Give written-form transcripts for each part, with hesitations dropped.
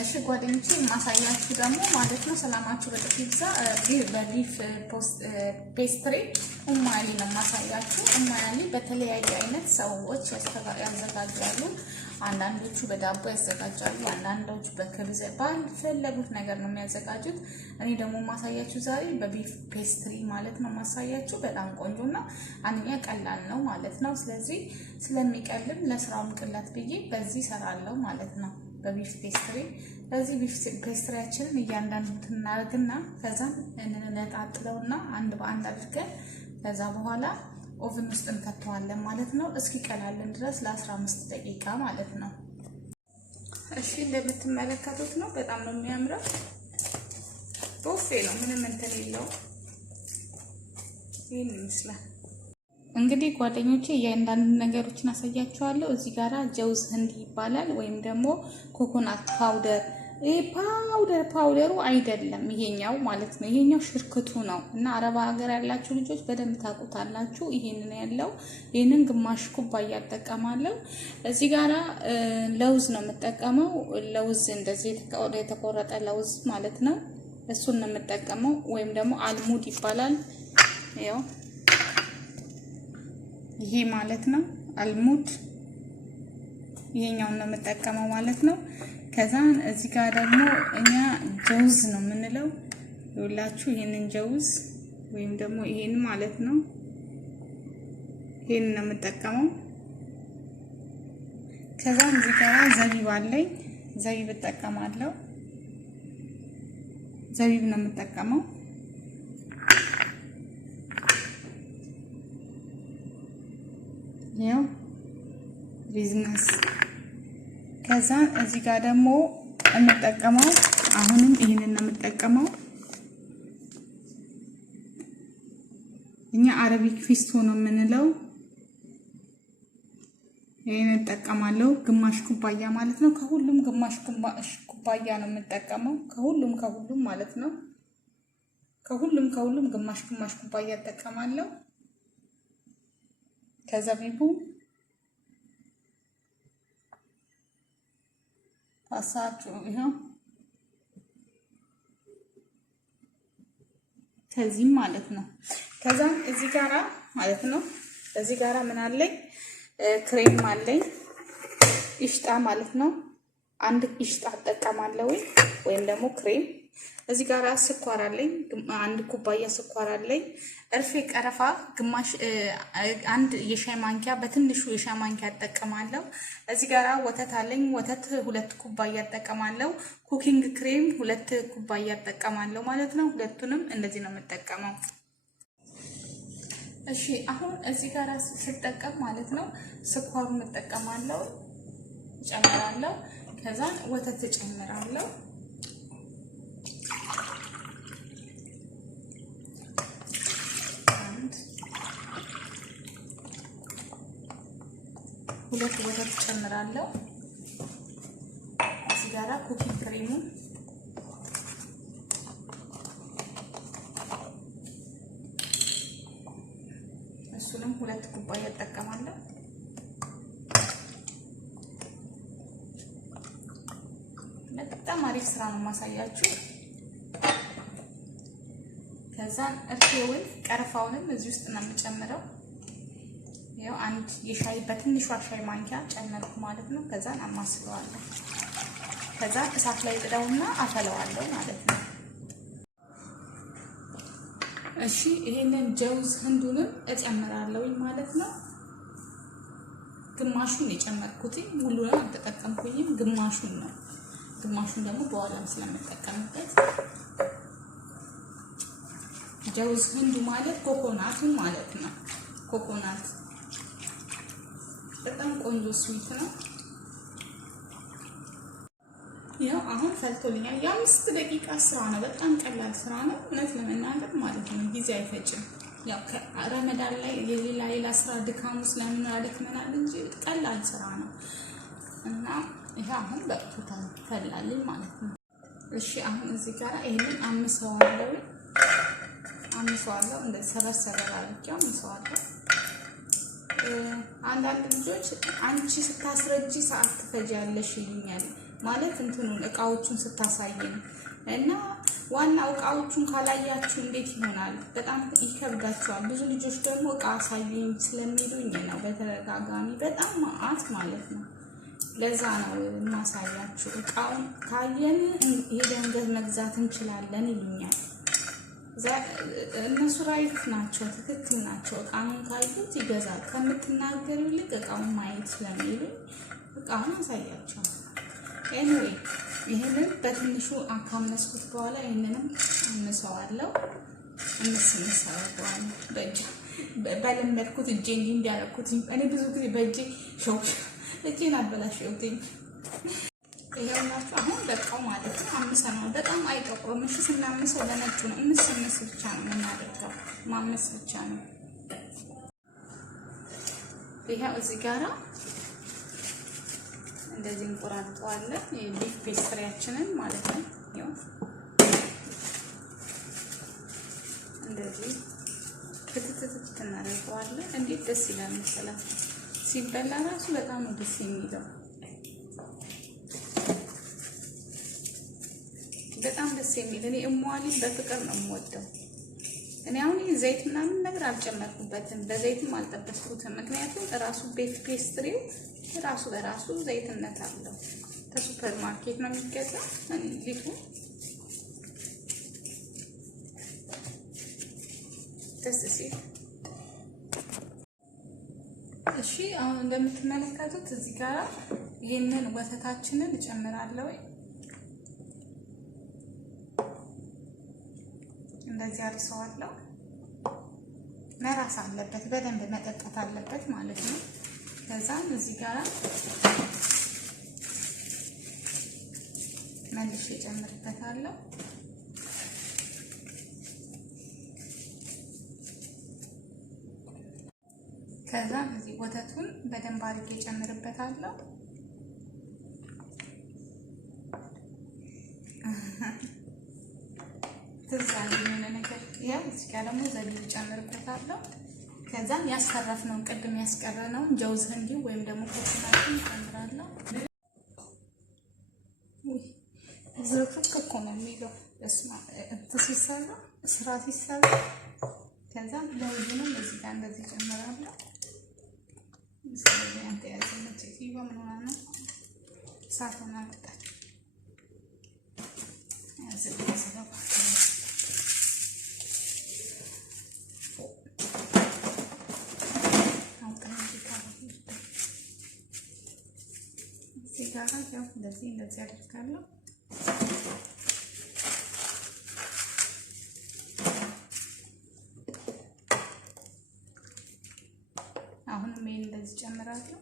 እሺ ጓደኞቼ ማሳያችሁ ደግሞ ማለት ነው ሰላማችሁ በጥቂት በቢፍ ፔስትሪ ኡማሊ ነው ማሳያችሁ። ኡማሊ በተለያየ አይነት ሰዎች ያዘጋጃሉ። አንዳንዶቹ በዳቦ ያዘጋጃሉ፣ አንዳንዶቹ በክብዝ ባልፈለጉት ነገር ነው የሚያዘጋጁት። እኔ ደግሞ ማሳያችሁ ዛሬ በቢፍ ፔስትሪ ማለት ነው ማሳያችሁ። በጣም ቆንጆና አንኛ ቀላል ነው ማለት ነው። ስለዚህ ስለሚቀልም ለስራውም ቅላት ብዬ በዚህ ሰራለው ማለት ነው። በቢፍ ፔስትሪ በዚህ ቢፍ ፔስትሪያችንን እያንዳንዱን እናደርግና ከዛ እንነጣጥለውና አንድ በአንድ አድርገን ከዛ በኋላ ኦቨን ውስጥ እንከተዋለን ማለት ነው። እስኪ ቀላልን ድረስ ለ15 ደቂቃ ማለት ነው። እሺ እንደምትመለከቱት ነው። በጣም ነው የሚያምረው። ቡፌ ነው፣ ምንም እንትን የለውም። ይሄን ይመስላል። እንግዲህ ጓደኞቼ እያንዳንዱ ነገሮችን አሳያችኋለሁ። እዚህ ጋራ ጀውዝ ህንድ ይባላል ወይም ደግሞ ኮኮናት ፓውደር። ይሄ ፓውደሩ አይደለም ይሄኛው ማለት ነው። ይሄኛው ሽርክቱ ነው እና አረባ ሀገር ያላችሁ ልጆች በደንብ ታውቁታላችሁ። ይሄንን ያለው ይሄንን ግማሽ ኩባያ እጠቀማለሁ። እዚህ ጋራ ለውዝ ነው የምጠቀመው። ለውዝ እንደዚህ የተቆረጠ ለውዝ ማለት ነው። እሱን ነው የምጠቀመው ወይም ደግሞ አልሙድ ይባላል። ያው ይሄ ማለት ነው አልሙድ። ይሄኛውን ነው የምጠቀመው ማለት ነው። ከዛ እዚህ ጋር ደግሞ እኛ ጀውዝ ነው የምንለው ይኸውላችሁ። ይሄንን ጀውዝ ወይም ደግሞ ይሄን ማለት ነው። ይሄን ነው የምጠቀመው። ከዛ እዚህ ጋር ዘቢብ አለኝ። ዘቢብ እጠቀማለሁ። ዘቢብ ነው የምጠቀመው። ያው ቢዝነስ። ከዛ እዚህ ጋር ደግሞ የምጠቀመው አሁንም ይሄንን ነው የምጠቀመው። እኛ አረቢክ ፊስቶ ነው የምንለው። ይሄን እጠቀማለሁ ግማሽ ኩባያ ማለት ነው። ከሁሉም ግማሽ ኩባያ ነው የምጠቀመው። ከሁሉም ማለት ነው። ከሁሉም ግማሽ ኩባያ እጠቀማለሁ። ከዘቢቡ አሳችሁ ይሄው ከዚህም ማለት ነው። ከዛም እዚህ ጋራ ማለት ነው እዚህ ጋራ ምን አለኝ? ክሬም አለኝ። ኢሽጣ ማለት ነው። አንድ ኢሽጣ እጠቀማለሁ ወይም ደግሞ ክሬም። እዚህ ጋራ ስኳር አለኝ። አንድ ኩባያ ስኳር አለኝ። እርፌ ቀረፋ ግማሽ አንድ የሻይ ማንኪያ በትንሹ የሻይ ማንኪያ እጠቀማለሁ። እዚህ ጋራ ወተት አለኝ። ወተት 2 ኩባያ እጠቀማለሁ። ኩኪንግ ክሬም 2 ኩባያ እጠቀማለሁ ማለት ነው። ሁለቱንም እንደዚህ ነው የምጠቀመው። እሺ አሁን እዚህ ጋራ ስጠቀም ማለት ነው ስኳሩን እጠቀማለሁ፣ ጨምራለሁ። ከዛ ወተት እጨምራለሁ። ሁለት ወተት ጨምራለሁ። እዚህ ጋራ ኩኪንግ ክሬሙ እሱንም 2 ኩባያ እጠቀማለሁ። በጣም አሪፍ ስራ ነው ማሳያችሁ። ከዛ እርፌውን ቀረፋውንም እዚህ ውስጥ ነው የምጨምረው። ያው አንድ የሻይ በትንሿ ሻይ ማንኪያ ጨመርኩ ማለት ነው። ከዛ አማስለዋለሁ። ከዛ እሳት ላይ ጥደውና አፈለዋለሁ ማለት ነው። እሺ ይሄንን ጀውዝ ህንዱንም እጨምራለሁ ማለት ነው። ግማሹን የጨመርኩት ሙሉውን አልተጠቀምኩኝም፣ ግማሹን ነው። ግማሹን ደግሞ በኋላም ስለምጠቀምበት ጀውዝ ህንዱ ማለት ኮኮናቱ ማለት ነው። ኮኮናት በጣም ቆንጆ ስዊት ነው። ያው አሁን ፈልቶልኛል። የ5 ደቂቃ ስራ ነው። በጣም ቀላል ስራ ነው እውነት ለመናገር ማለት ነው። ጊዜ አይፈጅም። ያው ረመዳን ላይ የሌላ ስራ ድካሙ ስለምናደክመናል እንጂ ቀላል ስራ ነው እና ይሄ አሁን በቅቶታል ፈላልኝ ማለት ነው። እሺ አሁን እዚህ ጋር ይሄንን አምሰዋለሁ። እንደዚህ ሰበሰበ አድርጌ አምሰዋለሁ። አንዳንድ ልጆች አንቺ ስታስረጂ ሰዓት ትፈጃለሽ ይሉኛል። ማለት እንትኑን እቃዎቹን ስታሳየን እና ዋናው እቃዎቹን ካላያችሁ እንዴት ይሆናል? በጣም ይከብዳቸዋል። ብዙ ልጆች ደግሞ እቃ አሳየኝ ስለሚሉኝ ነው በተደጋጋሚ በጣም ማአት ማለት ነው። ለዛ ነው ማሳያችሁ። እቃውን ካየን ሄደን መግዛት እንችላለን ይሉኛል። እነሱ ራይት ናቸው፣ ትክክል ናቸው። እቃውን ካዩት ይገዛል ከምትናገሩ ይልቅ እቃውን ማየት ስለሚሉኝ እቃውን አሳያቸዋል። ኤኒዌይ ይሄንን በትንሹ ካመስኩት በኋላ ይሄንንም አምሰዋለሁ። እንሰራዋለን በእጅ በለመድኩት እጄ እንዲያደርኩት እኔ ብዙ ጊዜ በእጄ እጄን አበላሽውኝ። ይሄውናችሁ አሁን በቃው ማለት ነው። አምሰናል። በጣም አይጠቁርም። እሺ ስናምሰው ለነጩ ነው። ምስ ብቻ ነው የምናደርገው። ማመስ ብቻ ነው። ይሄው እዚህ ጋራ እንደዚህ እንቆራርጠዋለን። የቢፍ ፔስትሪያችንን ማለት ነው። ይሄው እንደዚህ ክትትት እናደርገዋለን። እንዴት ደስ ይላል መሰላችሁ! ሲበላ ራሱ በጣም ነው ደስ የሚለው። በጣም ደስ የሚል። እኔ እሟሊ በፍቅር ነው የምወደው። እኔ አሁን ዘይት ምናምን ነገር አልጨመርኩበትም፣ በዘይትም አልጠበስኩትም። ምክንያቱም ራሱ ቤት ፔስትሪው ራሱ በራሱ ዘይትነት አለው። ከሱፐር ማርኬት ነው የሚገዛው። ሊጡ ደስ ሲል እሺ። አሁን እንደምትመለከቱት እዚህ ጋር ይሄንን ወተታችንን እጨምራለሁ። እንደዚህ አርሰዋለሁ። መራስ አለበት፣ በደንብ መጠጣት አለበት ማለት ነው። ከዛም እዚህ ጋር መልሼ እጨምርበታለሁ። ከዛም እዚህ ወተቱን በደንብ አድርጌ እጨምርበታለሁ። ትዛለ የሆነ ነገር ያው እዚህ ጋር ደግሞ ዘቢብ እጨምርበታለሁ። ከዛም ያስቀረፍነውን ቅድም ያስቀረነውን ጀውዝ ህንዲ ወይም ደግሞ ኮኮናትን እጨምራለሁ። ዝርክክ እኮ ነው የሚለው ሲሰራ ስራ ሲሰራ። ከዛም ለሁሉንም እዚህ ጋር እንደዚህ እጨምራለሁ። ስለዚህ አንተ ያዘነች ይባ ምን ሆነ ነው ሳተና አጥታች ያዘለ ሰበብ ያው እንደዚህ አድርጋለሁ። አሁንም ይሄን እንደዚህ ጨምራለሁ።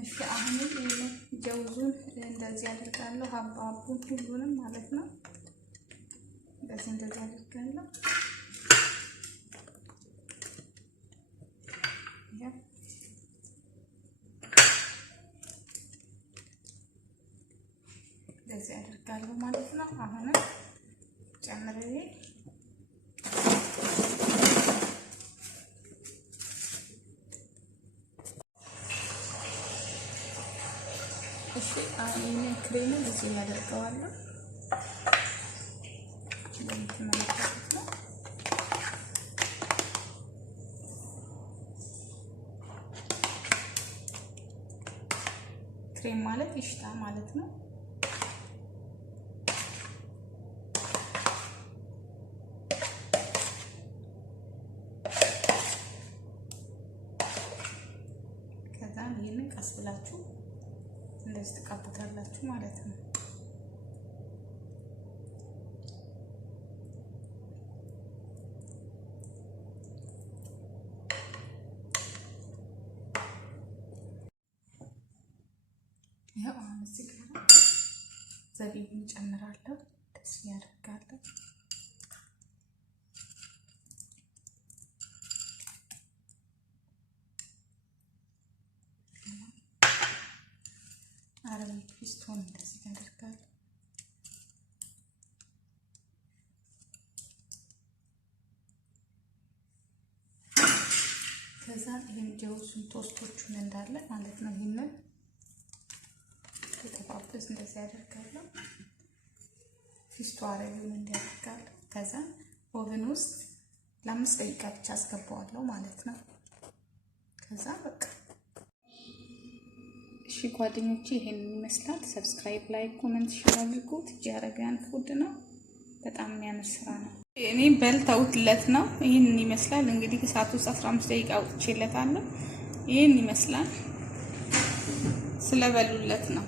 እሺ አሁን ይሄን ጀውዙን እንደዚህ አድርጋለሁ። ሀባቡን ሁሉንም ማለት ነው። እንደዚህ አድርጋለሁ። እንደዚህ አድርጋለሁ ማለት ነው። አሁንም ጨምሬ እሺ ይሄን ክሬም እዚህ ያደርገዋለሁ። ክሬም ማለት ይሽታ ማለት ነው። ከዛም ይሄንን ቀስ ብላችሁ እንደዚህ ተቀቡታላችሁ ማለት ነው። ያው አሁን እዚህ ጋር ዘቢብ እንጨምራለሁ። ደስ ያደርጋል። አረቢክ ፒስቶን እንደዚህ ያደርጋል። ከዛ ይሄን ጀውሱን ቶስቶቹን እንዳለ ማለት ነው ይሄንን ተጠባበስ እንደዚህ ያደርጋለሁ። ፊስቶ አረቢውን እንዲያደርጋለሁ። ከዛ ኦቨን ውስጥ ለ5 ደቂቃ ብቻ አስገባዋለሁ ማለት ነው። ከዛ በቃ እሺ ጓደኞቼ ይሄን ይመስላል። ሰብስክራይብ፣ ላይክ፣ ኮሜንት፣ ሼር አድርጉት። አረቢያን ፉድ ነው። በጣም የሚያምር ስራ ነው። እኔ በልተውትለት ነው። ይሄን ይመስላል እንግዲህ ከሰዓት ውስጥ 15 ደቂቃ አውጥቼለታለሁ። ይሄን ይመስላል ስለበሉለት ነው።